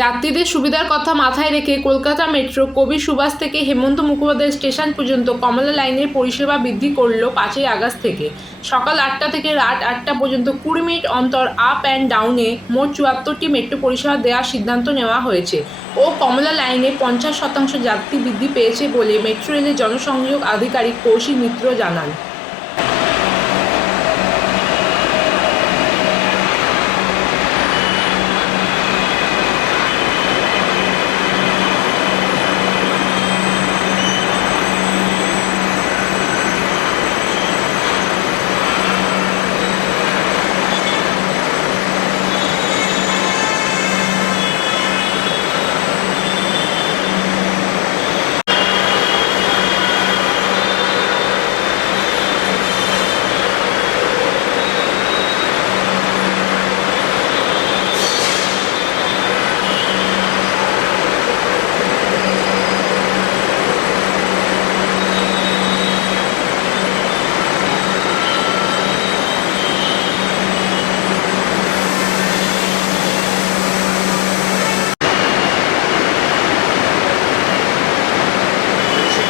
যাত্রীদের সুবিধার কথা মাথায় রেখে কলকাতা মেট্রো কবি সুভাষ থেকে হেমন্ত মুখোপাধ্যায় স্টেশন পর্যন্ত কমলা লাইনের পরিষেবা বৃদ্ধি করল পাঁচই আগস্ট থেকে। সকাল আটটা থেকে রাত আটটা পর্যন্ত কুড়ি মিনিট অন্তর আপ অ্যান্ড ডাউনে মোট চুয়াত্তরটি মেট্রো পরিষেবা দেওয়ার সিদ্ধান্ত নেওয়া হয়েছে ও কমলা লাইনে পঞ্চাশ শতাংশ যাত্রী বৃদ্ধি পেয়েছে বলে মেট্রো রেলের জনসংযোগ আধিকারিক কৌশিক মিত্র জানান।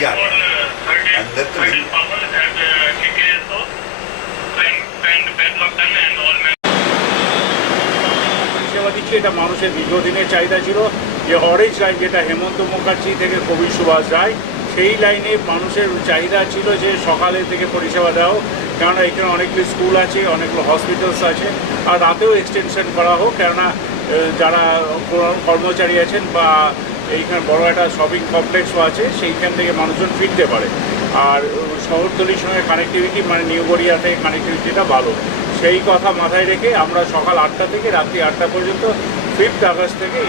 and all man. পরিষেবা দিচ্ছি এটা মানুষের দীর্ঘদিনের চাহিদা ছিল। যে অরেঞ্জ লাইন যেটা হেমন্ত মুখার্জি থেকে কবি সুভাষ যায় সেই লাইনে মানুষের চাহিদা ছিল যে সকালে থেকে পরিষেবা দাও কেননা এখানে অনেকগুলি স্কুল আছে, অনেকগুলো হসপিটালস আছে। আর রাতেও এক্সটেনশন করা হোক। কেননা যারা কর্মচারী আছেন বা এইখানে বড় একটা শপিং কমপ্লেক্সও আছে, সেইখান থেকে মানুষজন ফিরতে পারে। আর শহরতলির সঙ্গে কানেক্টিভিটি মানে নিউ গড়িয়াতে থেকে কানেক্টিভিটিটা ভালো। সেই কথা মাথায় রেখে আমরা সকাল আটটা থেকে রাত্রি আটটা পর্যন্ত ফিফথ আগস্ট থেকে